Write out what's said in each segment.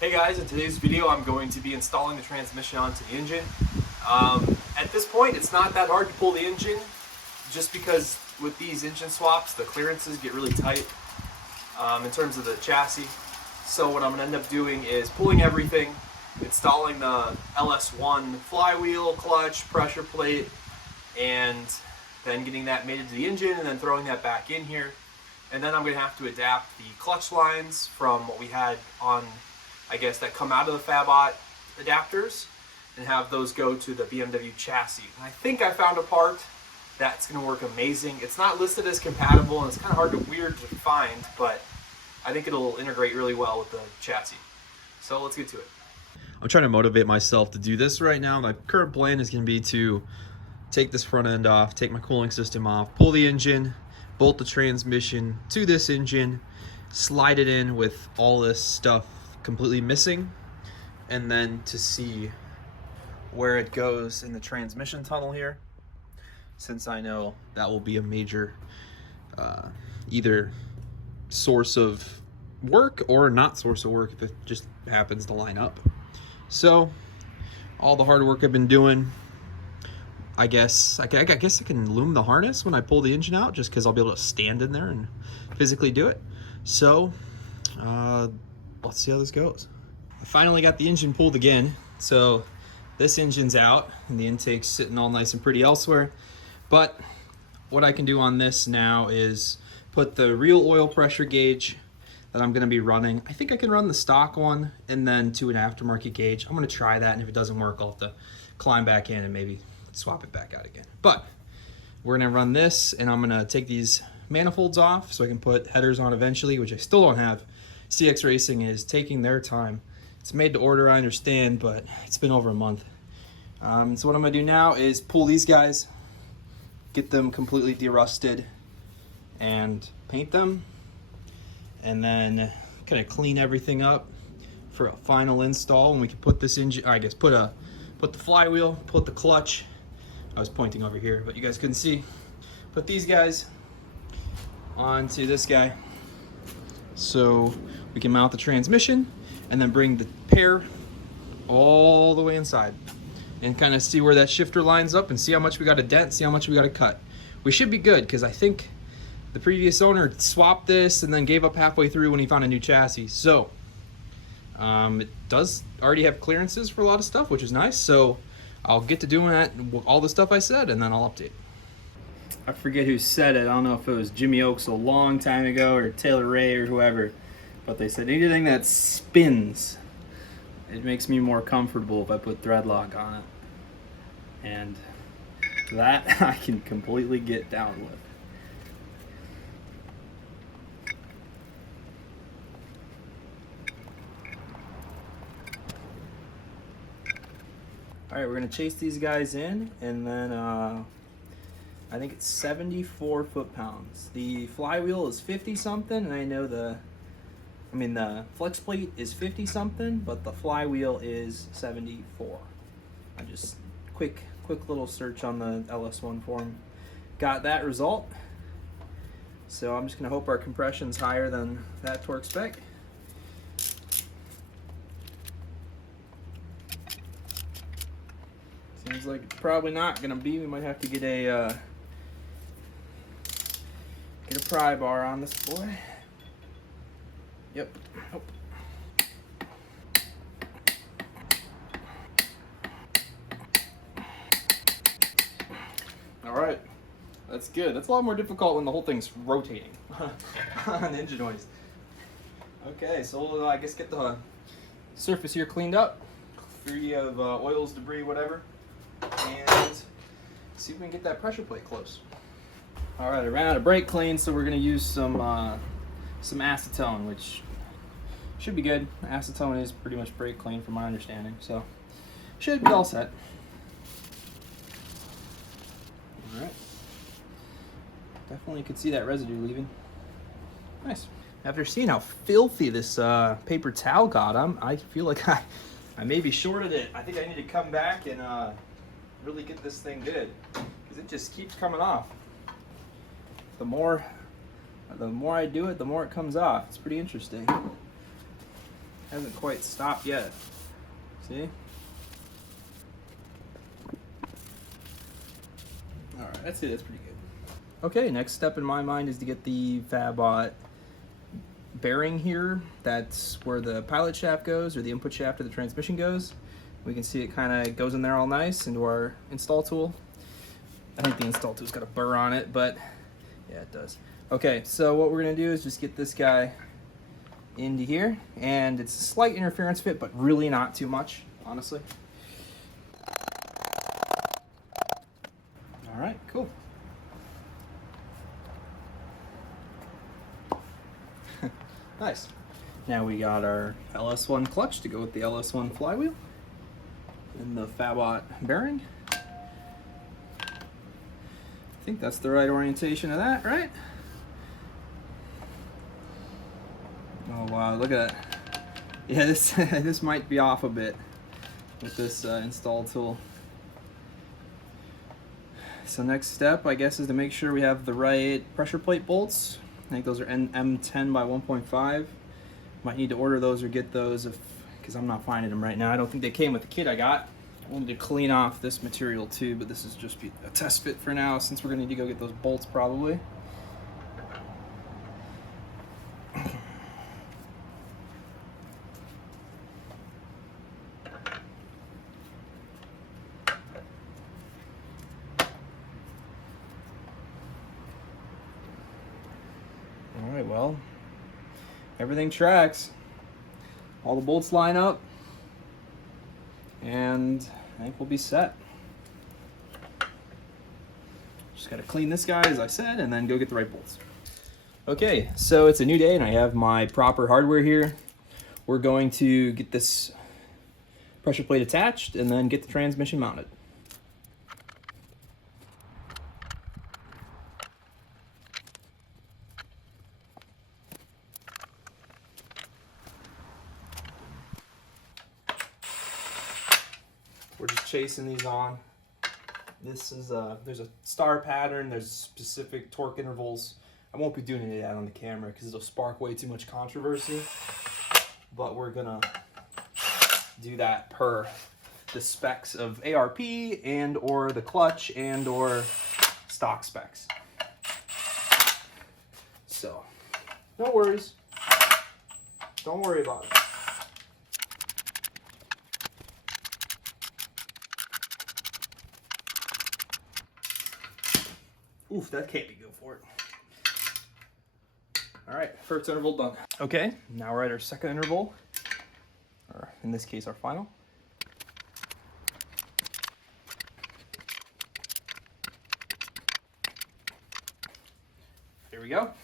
Hey guys, in today's video I'm going to be installing the transmission onto the engine. At this point it's not that hard to pull the engine, just because with these engine swaps the clearances get really tight in terms of the chassis. So what I'm going to end up doing is pulling everything, installing the LS1 flywheel, clutch, pressure plate, and then getting that mated to the engine and then throwing that back in here. And then I'm going to have to adapt the clutch lines from what we had on, I guess, that come out of the FABBot adapters and have those go to the BMW chassis. And I think I found a part that's going to work amazing. It's not listed as compatible and it's kind of weird to find, but I think it'll integrate really well with the chassis. So let's get to it. I'm trying to motivate myself to do this right now. My current plan is going to be to take this front end off, take my cooling system off, pull the engine, bolt the transmission to this engine, slide it in with all this stuff completely missing, and then to see where it goes in the transmission tunnel here, since I know that will be a major either source of work or not source of work if it just happens to line up. So all the hard work I've been doing, I guess I can loom the harness when I pull the engine out, just because I'll be able to stand in there and physically do it. So let's see how this goes. I finally got the engine pulled again. So this engine's out and the intake's sitting all nice and pretty elsewhere. But what I can do on this now is put the real oil pressure gauge that I'm going to be running. I think I can run the stock one and then to an aftermarket gauge. I'm going to try that, and if it doesn't work, I'll have to climb back in and maybe swap it back out again. But we're going to run this, and I'm going to take these manifolds off so I can put headers on eventually, which I still don't have. CX Racing is taking their time. It's made to order, I understand, but it's been over a month. So what I'm going to do now is pull these guys, get them completely derusted, and paint them, and then kind of clean everything up for a final install. And we can put this engine, I guess, put the flywheel, put the clutch. I was pointing over here, but you guys couldn't see. Put these guys onto this guy so we can mount the transmission, and then bring the pair all the way inside and kind of see where that shifter lines up and see how much we got to dent, see how much we got to cut. We should be good, because I think the previous owner swapped this and then gave up halfway through when he found a new chassis. So it does already have clearances for a lot of stuff, which is nice. So I'll get to doing that, all the stuff I said, and then I'll update. I forget who said it. I don't know if it was Jimmy Oakes a long time ago or Taylor Ray or whoever, but they said anything that spins, it makes me more comfortable if I put thread lock on it. And that I can completely get down with. All right, we're gonna chase these guys in, and then I think it's 74 foot-pounds. The flywheel is 50 something, and I know the flex plate is 50 something, but the flywheel is 74. I just quick little search on the LS1 forum, got that result. So I'm just gonna hope our compression's higher than that torque spec. Seems like it's probably not gonna be. We might have to get a pry bar on this boy. Yep. Oh. All right, that's good. That's a lot more difficult when the whole thing's rotating on engine noise. Okay, so we'll, I guess, get the surface here cleaned up, free of oils, debris, whatever, and see if we can get that pressure plate close. All right, I ran out of brake clean, so we're gonna use some acetone, which should be good. Acetone is pretty much brake clean from my understanding, so should be all set. All right, definitely could see that residue leaving. Nice. After seeing how filthy this paper towel got, I feel like I maybe shorted it. I think I need to come back and really get this thing good, because it just keeps coming off. The more I do it, the more it comes off. It's pretty interesting. hasn't quite stopped yet. See? All right, that's it. That's pretty good. Okay, next step in my mind is to get the FABBot bearing here. That's where the pilot shaft goes, or the input shaft of the transmission goes. We can see it kind of goes in there all nice into our install tool. I think the install tool's got a burr on it, but yeah, it does. Okay, so what we're gonna do is just get this guy into here, and it's a slight interference fit, but really not too much, honestly. All right, cool. Nice. Now we got our LS1 clutch to go with the LS1 flywheel and the FABBot bearing. I think that's the right orientation of that, right? Oh wow, look at that. Yeah, this this might be off a bit with this install tool. So next step, I guess, is to make sure we have the right pressure plate bolts. I think those are M10 by 1.5. Might need to order those or get those because I'm not finding them right now. I don't think they came with the kit I got. I wanted to clean off this material too, but this is just a test fit for now since we're gonna need to go get those bolts probably. All right, well, everything tracks. All the bolts line up, and I think we'll be set. Just gotta clean this guy, as I said, and then go get the right bolts. Okay, so it's a new day, and I have my proper hardware here. We're going to get this pressure plate attached, and then get the transmission mounted. We're just chasing these on. This is there's a star pattern, there's specific torque intervals. I won't be doing any of that on the camera because it'll spark way too much controversy, but we're gonna do that per the specs of ARP and or the clutch and or stock specs. So no worries, don't worry about it. Oof, that can't be good for it. All right, first interval done. Okay, now we're at our second interval, or in this case, our final. Here we go. Let's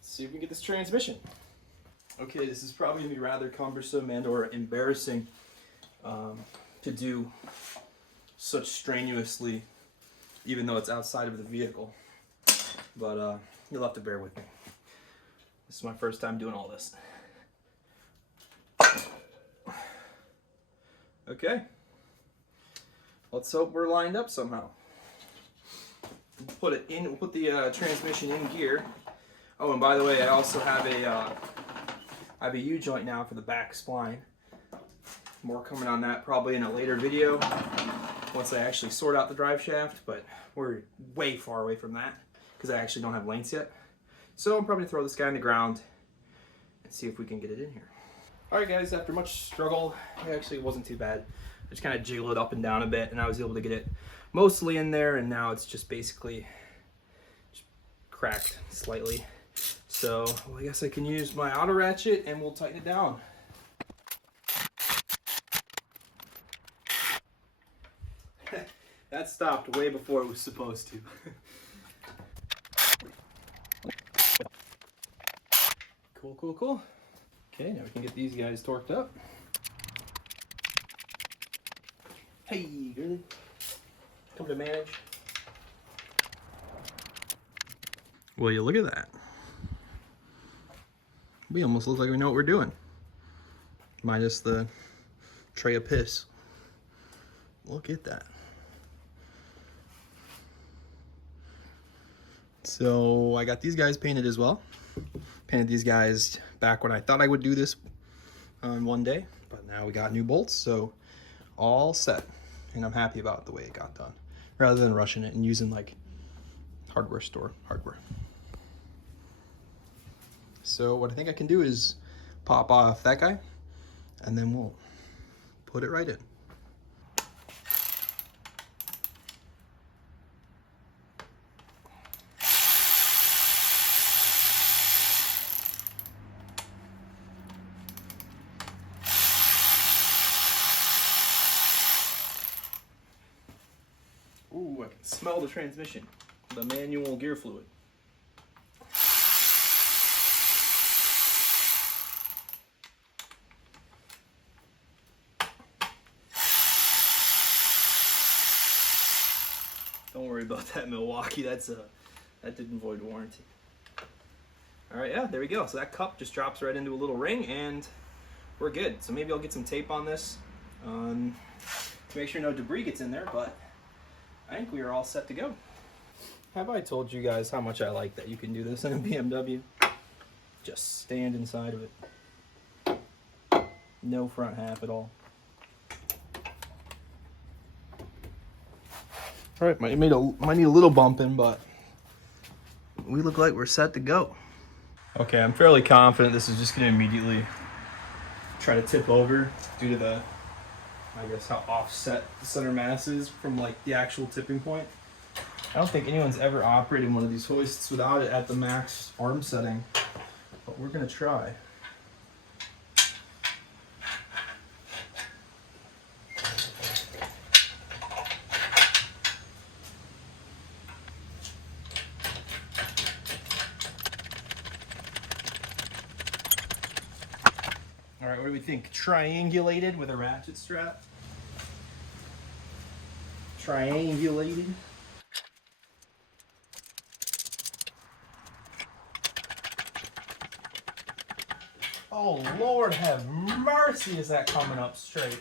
see if we can get this transmission. Okay, this is probably gonna be rather cumbersome and or embarrassing to do such strenuously, even though it's outside of the vehicle, but you'll have to bear with me. This is my first time doing all this. Okay, let's hope we're lined up somehow. We'll put the transmission in gear. Oh, and by the way, I also have a U-joint now for the back spline. More coming on that probably in a later video once I actually sort out the drive shaft, but we're way far away from that because I actually don't have lengths yet. So I'm probably gonna throw this guy on the ground and see if we can get it in here. All right, guys, after much struggle, it actually wasn't too bad. I just kind of jiggled it up and down a bit, and I was able to get it mostly in there, and now it's just basically just cracked slightly. So well, I guess I can use my auto ratchet and we'll tighten it down. That stopped way before it was supposed to. Cool, cool, cool. Okay, now we can get these guys torqued up. Hey, girly. Come to manage. Well, you look at that. We almost look like we know what we're doing. Minus the tray of piss. Look at that. So I got these guys painted as well. Painted these guys back when I thought I would do this on one day, but now we got new bolts, so all set. And I'm happy about the way it got done, rather than rushing it and using like hardware store hardware. So what I think I can do is pop off that guy, and then we'll put it right in. Ooh, I can smell the transmission, the manual gear fluid. Don't worry about that, Milwaukee. That didn't void warranty. All right, yeah, there we go. So that cup just drops right into a little ring, and we're good. So maybe I'll get some tape on this to make sure no debris gets in there, but I think we are all set to go. Have I told you guys how much I like that you can do this in a BMW? Just stand inside of it. No front half at all. All right, might need a little bumping, but we look like we're set to go. Okay, I'm fairly confident this is just gonna immediately try to tip over due to the, I guess, how offset the center mass is from like the actual tipping point. I don't think anyone's ever operated one of these hoists without it at the max arm setting, but we're gonna try. All right, what do we think? Triangulated with a ratchet strap? Triangulated. Oh, Lord have mercy, is that coming up straight?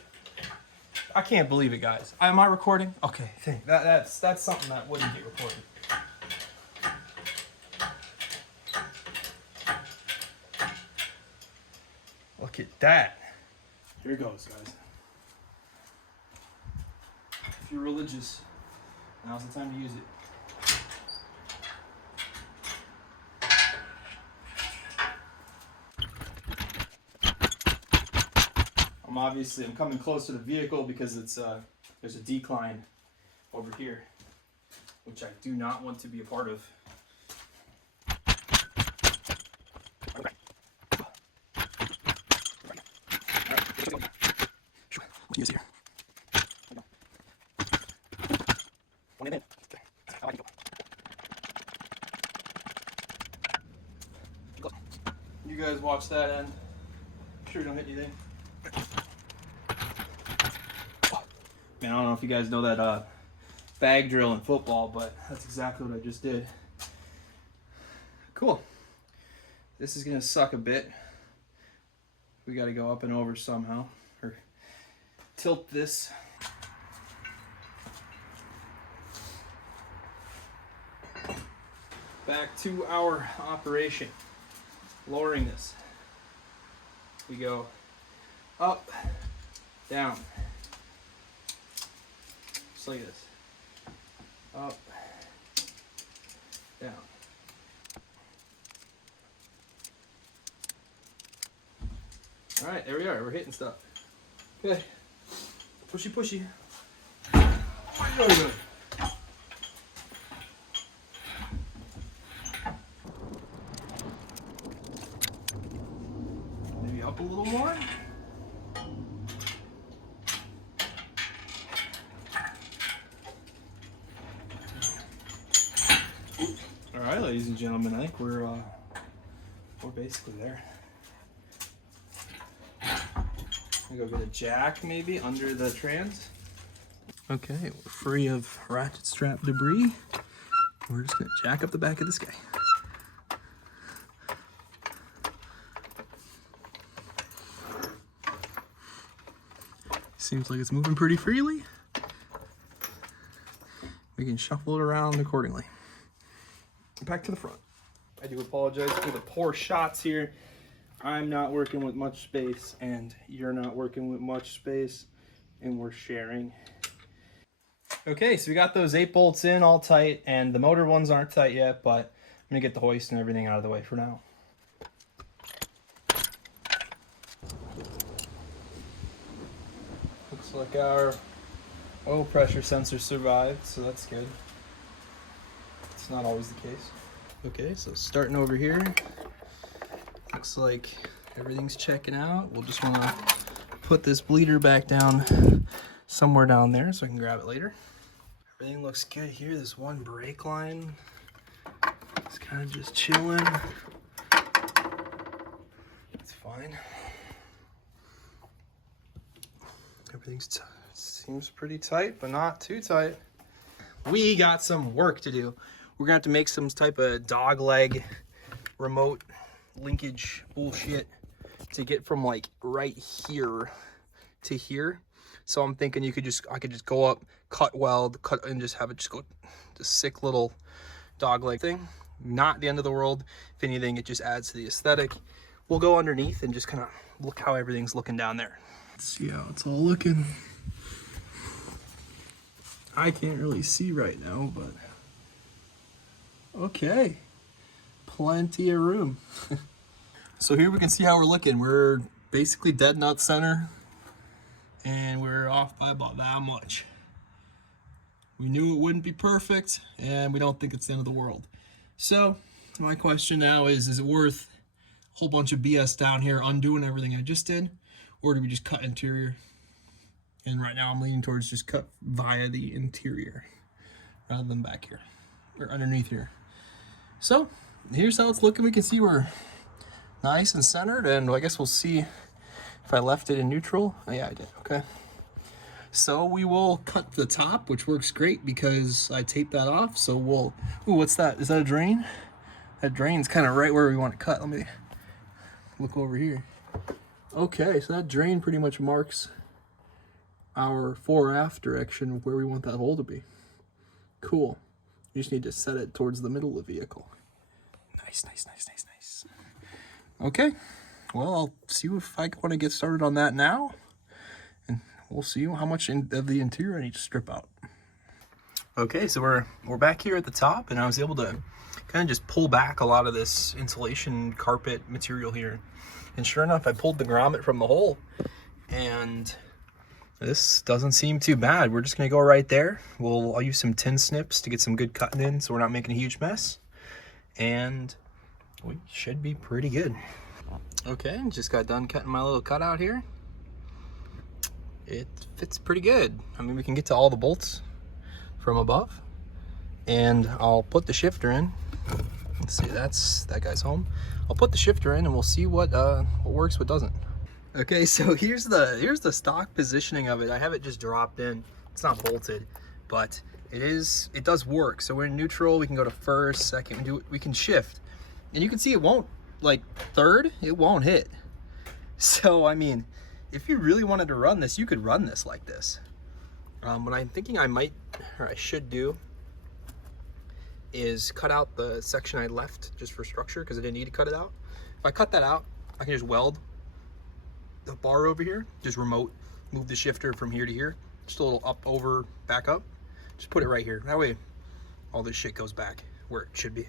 I can't believe it, guys. Am I recording? Okay, that's something that wouldn't get recorded. Look at that. Here it goes, guys. If you're religious, now's the time to use it. I'm coming close to the vehicle because it's there's a decline over here, which I do not want to be a part of. What's use here? One in. Okay. I like it. You guys watch that end. Sure don't hit anything. Man, I don't know if you guys know that bag drill in football, but that's exactly what I just did. Cool. This is gonna suck a bit. We gotta go up and over somehow, or tilt this. Back to our operation. Lowering this. We go up, down. Just like this. Up, down. All right, there we are. We're hitting stuff. Okay. Pushy, pushy. Really good. Maybe up a little more. All right, ladies and gentlemen, I think we're basically there. I'm gonna go get a jack maybe under the trans. Okay, we're free of ratchet strap debris. We're just gonna jack up the back of this guy. Seems like it's moving pretty freely. We can shuffle it around accordingly. Back to the front. I do apologize for the poor shots here. I'm not working with much space, and you're not working with much space, and we're sharing. Okay, so we got those 8 bolts in all tight, and the motor ones aren't tight yet, but I'm gonna get the hoist and everything out of the way for now. Looks like our oil pressure sensor survived, so that's good. It's not always the case. Okay, so starting over here, looks like everything's checking out. We'll just want to put this bleeder back down somewhere down there so I can grab it later. Everything looks good here. This one brake line is kind of just chilling. It's fine. Everything's seems pretty tight, but not too tight. We got some work to do. We're gonna have to make some type of dog leg remote linkage bullshit to get from like right here to here. So I'm thinking I could just go up, cut weld, cut, and just have it just go this sick little dog leg thing. Not the end of the world. If anything, it just adds to the aesthetic. We'll go underneath and just kind of look how everything's looking down there. Let's see how it's all looking. I can't really see right now, but okay, plenty of room. So here we can see how we're looking. We're basically dead nut center, and we're off by about that much. We knew it wouldn't be perfect, and we don't think it's the end of the world. So my question now is it worth a whole bunch of BS down here, undoing everything I just did, or do we just cut interior? And right now I'm leaning towards just cut via the interior rather than back here or underneath here. So here's how it's looking. We can see we're nice and centered, and I guess we'll see if I left it in neutral. Oh, yeah, I did. Okay. So we will cut the top, which works great because I taped that off. So we'll, ooh, what's that? Is that a drain? That drain's kind of right where we want to cut. Let me look over here. Okay, so that drain pretty much marks our fore-aft direction of where we want that hole to be. Cool. You just need to set it towards the middle of the vehicle. Nice, nice, nice, nice, nice. Okay, well, I'll see if I want to get started on that now, and we'll see how much of the interior I need to strip out. Okay, so we're back here at the top, and I was able to kind of just pull back a lot of this insulation carpet material here. And sure enough, I pulled the grommet from the hole, and this doesn't seem too bad. We're just gonna go right there. I'll use some tin snips to get some good cutting in so we're not making a huge mess. And we should be pretty good. Okay, just got done cutting my little cutout here. It fits pretty good. I mean, we can get to all the bolts from above. And I'll put the shifter in. Let's see, that guy's home. I'll put the shifter in and we'll see what works, what doesn't. Okay, so here's the stock positioning of it. I have it just dropped in. It's not bolted, but it does work. So we're in neutral. We can go to first, second. We can shift, and you can see it won't, like third, it won't hit. So I mean, if you really wanted to run this, you could run this like this. What I'm thinking I might, or I should do, is cut out the section I left just for structure because I didn't need to cut it out. If I cut that out, I can just weld the bar over here, just remote move the shifter from here to here, just a little up, over, back up, just put it right here. That way all this shit goes back where it should be.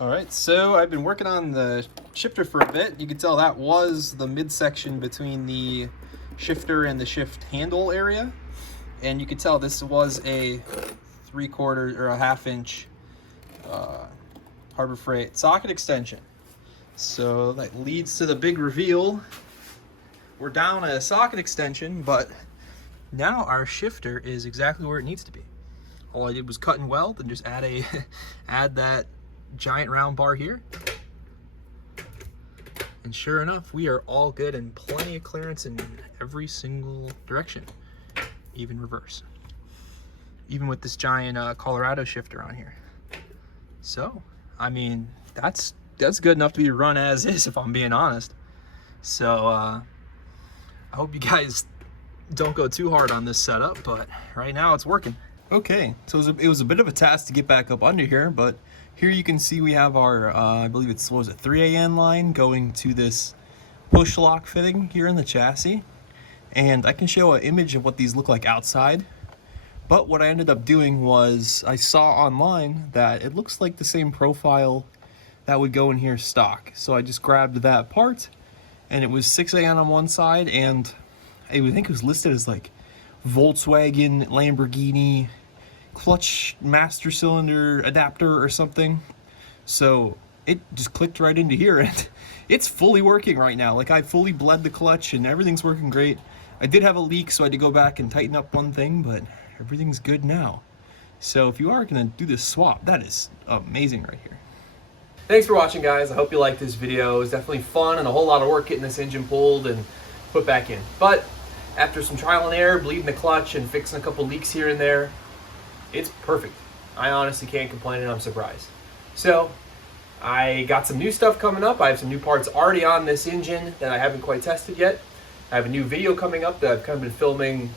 All right, so I've been working on the shifter for a bit. You can tell that was the midsection between the shifter and the shift handle area, and you can tell this was a 3/4 or a 1/2 inch Harbor Freight socket extension. So that leads to the big reveal. We're down a socket extension, but now our shifter is exactly where it needs to be. All I did was cut and weld and just add that giant round bar here. And sure enough, we are all good and plenty of clearance in every single direction, even reverse. Even with this giant Colorado shifter on here. So, I mean, that's good enough to be run as is, if I'm being honest. So, I hope you guys don't go too hard on this setup, but right now it's working. Okay, so it was a bit of a task to get back up under here, but here you can see we have our, I believe it's, what was it, 3AN line going to this push lock fitting here in the chassis, and I can show an image of what these look like outside. But what I ended up doing was I saw online that it looks like the same profile that would go in here stock. So I just grabbed that part, and it was 6AN on one side, and I think it was listed as like Volkswagen, Lamborghini, clutch master cylinder adapter or something. So it just clicked right into here, and it's fully working right now. Like, I fully bled the clutch and everything's working great. I did have a leak, so I had to go back and tighten up one thing, but everything's good now. So if you are gonna do this swap, that is amazing right here. Thanks for watching, guys. I hope you liked this video. It was definitely fun and a whole lot of work getting this engine pulled and put back in. But after some trial and error, bleeding the clutch and fixing a couple leaks here and there, it's perfect. I honestly can't complain, and I'm surprised. So I got some new stuff coming up. I have some new parts already on this engine that I haven't quite tested yet. I have a new video coming up that I've kind of been filming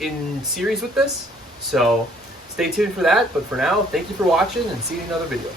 in series with this. So stay tuned for that. But for now, thank you for watching, and see you in another video.